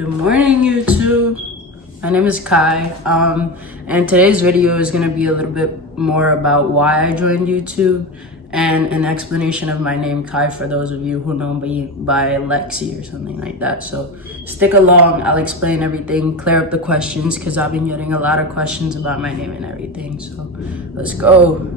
Good morning, YouTube. My name is Kai, and today's video is going to be a little bit more about why I joined YouTube and an explanation of my name, Kai, for those of you who know me by Lexie or something like that. So stick along, I'll explain everything, clear up the questions, because I've been getting a lot of questions about my name and everything. So let's go.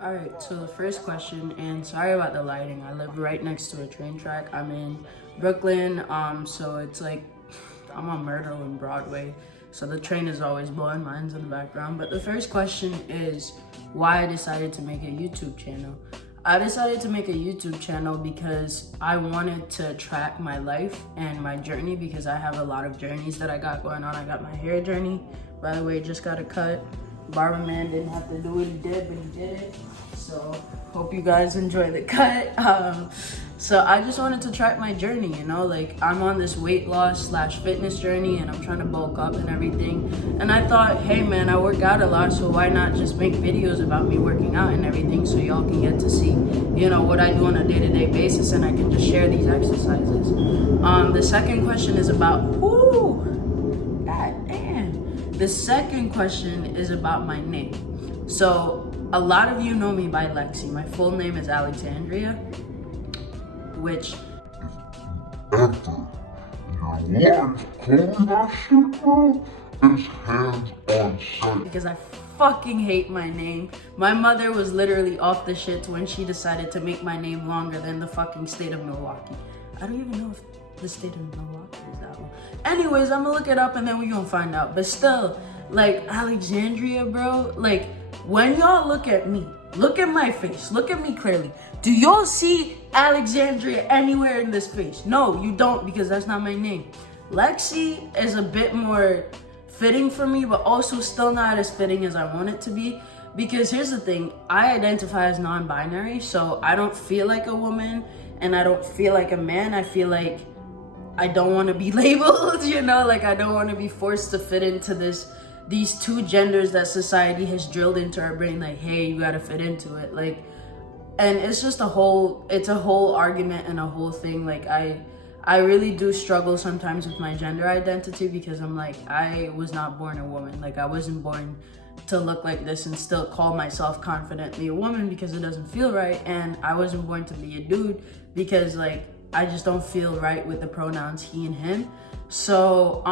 Alright, so the first question, and sorry about the lighting, I live right next to a train track. I'm in Brooklyn, so it's like I'm on Myrtle and Broadway, so the train is always blowing, mine's in the background. But the first question is why I decided to make a YouTube channel. I decided to make a YouTube channel because I wanted to track my life and my journey, because I have a lot of journeys that I got going on. I got my hair journey, by the way, just got a cut. Barber man didn't have to do what he did, but he did it. So hope you guys enjoy the cut. So I just wanted to track my journey, you know, like I'm on this weight loss / fitness journey and I'm trying to bulk up and everything. And I thought, hey man, I work out a lot, so why not just make videos about me working out and everything, so y'all can get to see, you know, what I do on a day-to-day basis, and I can just share these exercises. The second question is about, the second question is about my name. So a lot of you know me by Lexie. My full name is Alexandria, which after your wife calling that shit, bro, is hands on sight. Because I fucking hate my name. My mother was literally off the shits when she decided to make my name longer than the fucking state of Milwaukee. I don't even know if the state of Milwaukee is that one. Anyways, I'm gonna look it up and then we gonna find out. But still, like Alexandria, bro, like when y'all look at me, look at my face, look at me clearly. Do y'all see Alexandria anywhere in this face? No, you don't, because that's not my name. Lexie is a bit more fitting for me, but also still not as fitting as I want it to be. Because here's the thing, I identify as non-binary, so I don't feel like a woman and I don't feel like a man. I feel like I don't want to be labeled, you know, like I don't want to be forced to fit into these two genders that society has drilled into our brain, like, hey, you gotta fit into it, like. And it's just it's a whole argument and a whole thing. Like I really do struggle sometimes with my gender identity, because I'm like, I was not born a woman. Like I wasn't born to look like this and still call myself confidently a woman, because it doesn't feel right. And I wasn't born to be a dude, because like I just don't feel right with the pronouns he and him. So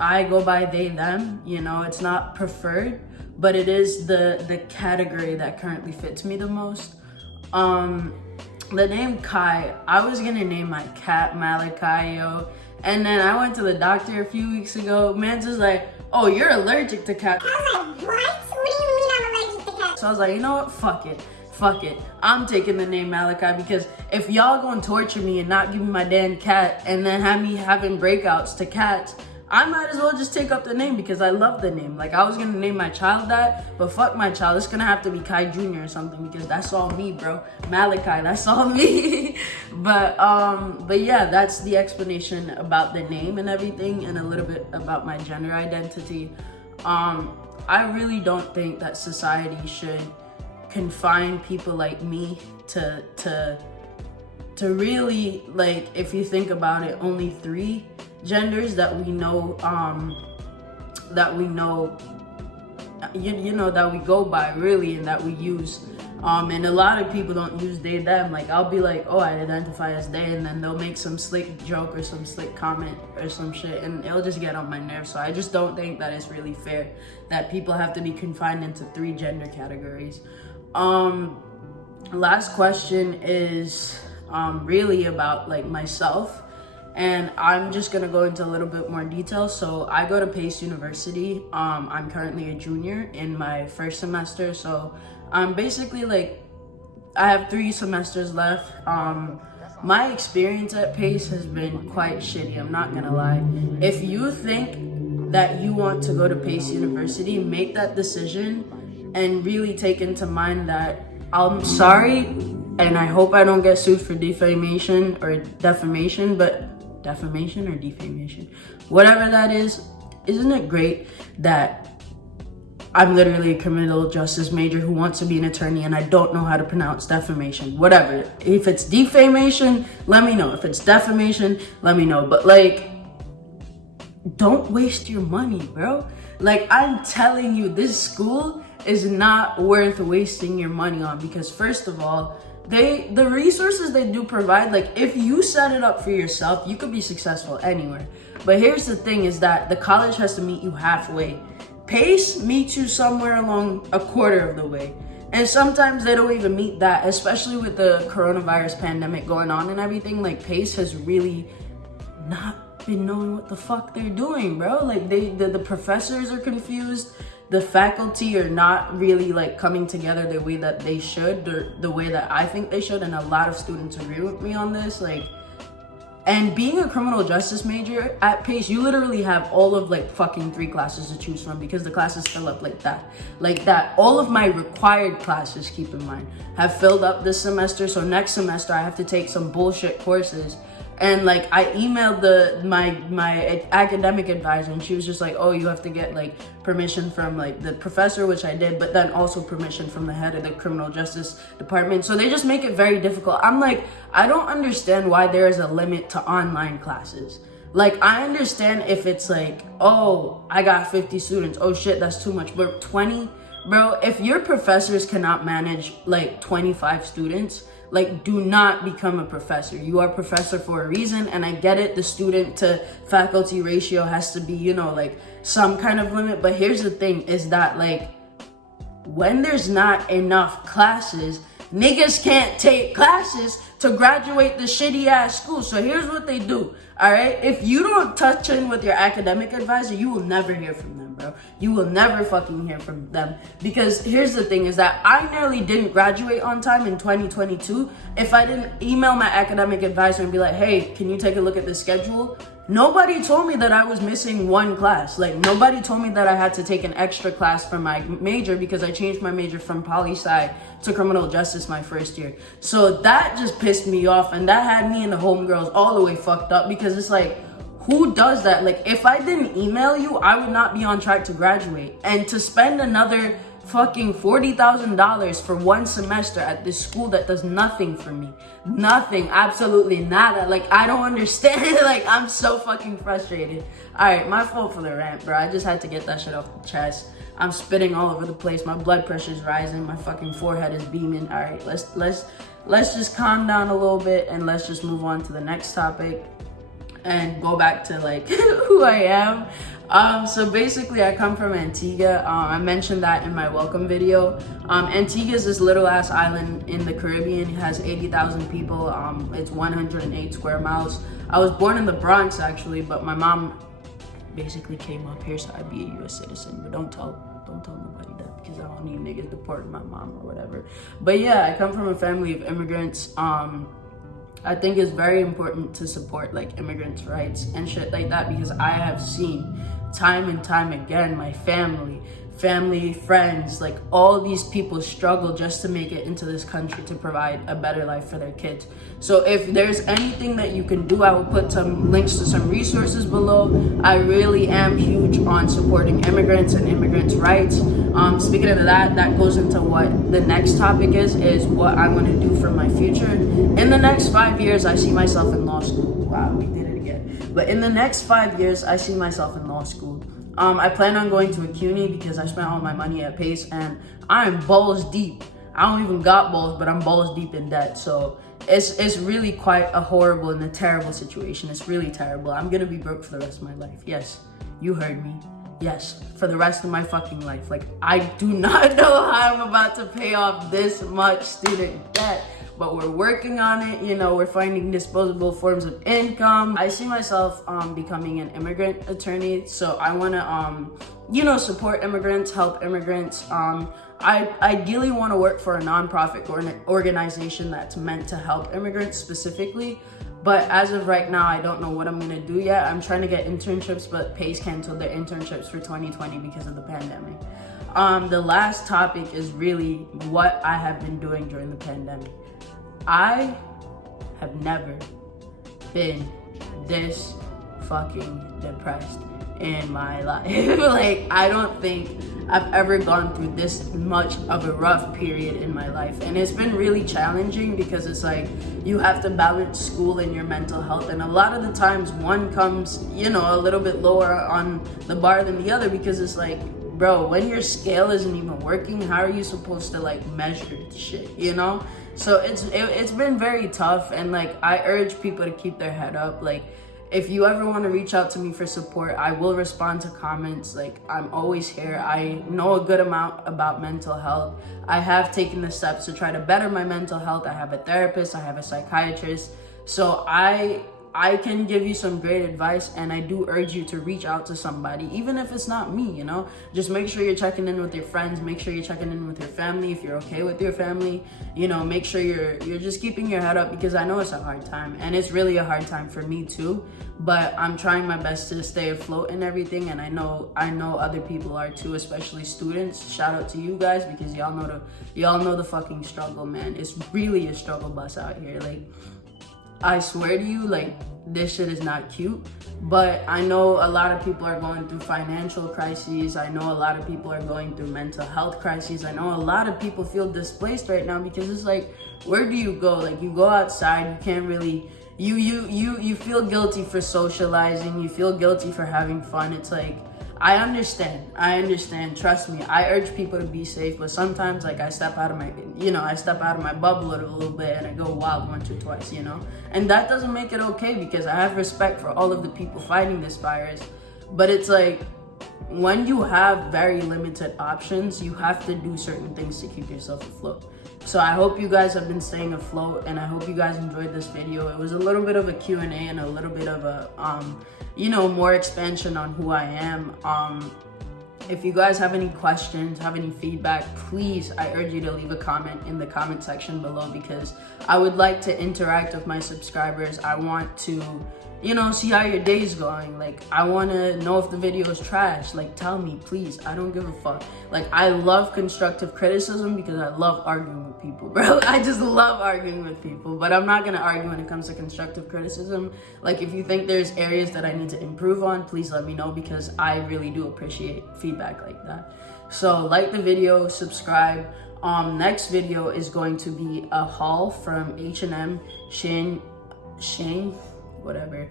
I go by they, them, you know. It's not preferred, but it is the category that currently fits me the most. The name Kai, I was gonna name my cat Malachi, yo. And then I went to the doctor a few weeks ago. Man's just like, oh, you're allergic to cats. I was like, what? What do you mean I'm allergic to cats? So I was like, you know what, fuck it. I'm taking the name Malachi, because if y'all gonna torture me and not give me my damn cat and then have me having breakouts to cats, I might as well just take up the name, because I love the name. Like I was gonna name my child that, but fuck my child. It's gonna have to be Kai Jr. or something, because that's all me, bro. Malachi, that's all me. But yeah, that's the explanation about the name and everything, and a little bit about my gender identity. I really don't think that society should confine people like me to really, like, if you think about it, only 3 genders that we know, you know, that we go by, really, and that we use. And a lot of people don't use they, them. Like I'll be like, oh, I identify as they, and then they'll make some slick joke or some slick comment or some shit, and it'll just get on my nerves. So I just don't think that it's really fair that people have to be confined into 3 gender categories. Last question is really about like myself, and I'm just gonna go into a little bit more detail. So I go to Pace University. I'm currently a junior in my first semester, so basically, like, I have 3 semesters left. My experience at Pace has been quite shitty, I'm not gonna lie. If you think that you want to go to Pace University, make that decision and really take into mind that I'm sorry, and I hope I don't get sued for defamation or defamation, but defamation or defamation, whatever that is, isn't it great that I'm literally a criminal justice major who wants to be an attorney and I don't know how to pronounce defamation? Whatever. If it's defamation, let me know. If it's defamation, let me know. But like, don't waste your money, bro. Like, I'm telling you, this school is not worth wasting your money on, because first of all, the resources they do provide, like if you set it up for yourself, you could be successful anywhere. But here's the thing, is that the college has to meet you halfway. PACE meets you somewhere along a quarter of the way. And sometimes they don't even meet that, especially with the coronavirus pandemic going on and everything. Like, PACE has really not been knowing what the fuck they're doing, bro. Like, the professors are confused. The faculty are not really like coming together the way that they should, or the way that I think they should. And a lot of students agree with me on this. Like, and being a criminal justice major at PACE, you literally have all of like fucking 3 classes to choose from, because the classes fill up like that. Like that, all of my required classes, keep in mind, have filled up this semester. So next semester I have to take some bullshit courses. And like, I emailed my academic advisor, and she was just like, oh, you have to get like permission from like the professor, which I did, but then also permission from the head of the criminal justice department. So they just make it very difficult. I'm like, I don't understand why there is a limit to online classes. Like, I understand if it's like, oh, I got 50 students, oh shit, that's too much. But 20, bro, if your professors cannot manage like 25 students, like, do not become a professor. You are a professor for a reason, and I get it. The student to faculty ratio has to be, you know, like some kind of limit. But here's the thing, is that like, when there's not enough classes, niggas can't take classes to graduate the shitty ass school. So here's what they do, all right? If you don't touch in with your academic advisor, you will never hear from them, bro. You will never fucking hear from them. Because here's the thing, is that I nearly didn't graduate on time in 2022 if I didn't email my academic advisor and be like, hey, can you take a look at the schedule? Nobody told me that I was missing 1 class. Like, nobody told me that I had to take an extra class for my major, because I changed my major from poli-sci to criminal justice my first year. So that just pissed me off, and that had me and the homegirls all the way fucked up, because it's like, who does that? Like, if I didn't email you, I would not be on track to graduate. And to spend another fucking $40,000 for 1 semester at this school that does nothing for me. Nothing, absolutely nada. Like, I don't understand. Like, I'm so fucking frustrated. All right, my fault for the rant, bro. I just had to get that shit off the chest. I'm spitting all over the place. My blood pressure's rising. My fucking forehead is beaming. All right, let's just calm down a little bit, and let's just move on to the next topic and go back to like who I am. So basically, I come from Antigua. I mentioned that in my welcome video. Antigua is this little ass island in the Caribbean. It has 80,000 people. It's 108 square miles. I was born in the Bronx actually, but my mom basically came up here so I'd be a US citizen. But don't tell nobody that, because I don't need niggas deporting my mom or whatever. But yeah, I come from a family of immigrants. I think it's very important to support like immigrants' rights and shit like that, because I have seen time and time again my family, friends, like all these people struggle just to make it into this country to provide a better life for their kids. So if there's anything that you can do, I will put some links to some resources below. I really am huge on supporting immigrants and immigrants' rights. Speaking of that, that goes into what the next topic is what I want to do for my future. In the next 5 years, I see myself in law school. Wow, we did it again. But in the next 5 years, I see myself in law school. I plan on going to a CUNY because I spent all my money at PACE, and I'm balls deep. I don't even got balls, but I'm balls deep in debt. So it's really quite a horrible and a terrible situation. It's really terrible. I'm gonna be broke for the rest of my life. Yes, you heard me. Yes, for the rest of my fucking life. Like, I do not know how I'm about to pay off this much student debt, but we're working on it. You know, we're finding disposable forms of income. I see myself becoming an immigrant attorney. So I want to, support immigrants, help immigrants. I ideally want to work for a nonprofit organization that's meant to help immigrants specifically. But as of right now, I don't know what I'm gonna do yet. I'm trying to get internships, but PACE canceled their internships for 2020 because of the pandemic. The last topic is really what I have been doing during the pandemic. I have never been this fucking depressed in my life. Like, I don't think I've ever gone through this much of a rough period in my life. And it's been really challenging because it's like you have to balance school and your mental health. And a lot of the times one comes, you know, a little bit lower on the bar than the other, because it's like, bro, when your scale isn't even working, how are you supposed to like measure shit, you know? So it's been very tough. And like, I urge people to keep their head up. Like, if you ever want to reach out to me for support, I will respond to comments. Like, I'm always here. I know a good amount about mental health. I have taken the steps to try to better my mental health. I have a therapist, I have a psychiatrist. So I can give you some great advice, and I do urge you to reach out to somebody, even if it's not me, you know? Just make sure you're checking in with your friends, make sure you're checking in with your family if you're okay with your family, you know, make sure you're just keeping your head up, because I know it's a hard time, and it's really a hard time for me too, but I'm trying my best to stay afloat and everything, and I know other people are too, especially students. Shout out to you guys, because y'all know the fucking struggle, man. It's really a struggle bus out here. Like, I swear to you, like, this shit is not cute, but I know a lot of people are going through financial crises. I know a lot of people are going through mental health crises. I know a lot of people feel displaced right now, because it's like, where do you go? Like, you go outside, you can't really, you feel guilty for socializing, you feel guilty for having fun. It's like, I understand, trust me. I urge people to be safe, but sometimes, like, I step out of my bubble a little bit, and I go wild once or twice, you know? And that doesn't make it okay, because I have respect for all of the people fighting this virus. But it's like, when you have very limited options, you have to do certain things to keep yourself afloat. So I hope you guys have been staying afloat, and I hope you guys enjoyed this video. It was a little bit of a Q&A and a little bit of a, you know, more expansion on who I am. If you guys have any questions, have any feedback, please, I urge you to leave a comment in the comment section below, because I would like to interact with my subscribers. I want to, you know, see how your day's going. Like, I want to know if the video is trash. Like, tell me, please. I don't give a fuck. Like, I love constructive criticism, because I love arguing with people, bro. I just love arguing with people, but I'm not going to argue when it comes to constructive criticism. Like, if you think there's areas that I need to improve on, please let me know, because I really do appreciate feedback like that. So like the video, subscribe. Next video is going to be a haul from H&M, Shane, whatever,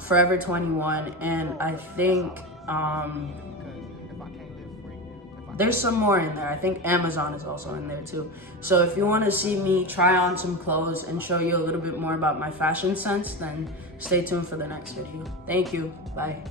Forever 21, and I think there's some more in there. I think Amazon is also in there too. So if you want to see me try on some clothes and show you a little bit more about my fashion sense, then stay tuned for the next video. Thank you. Bye.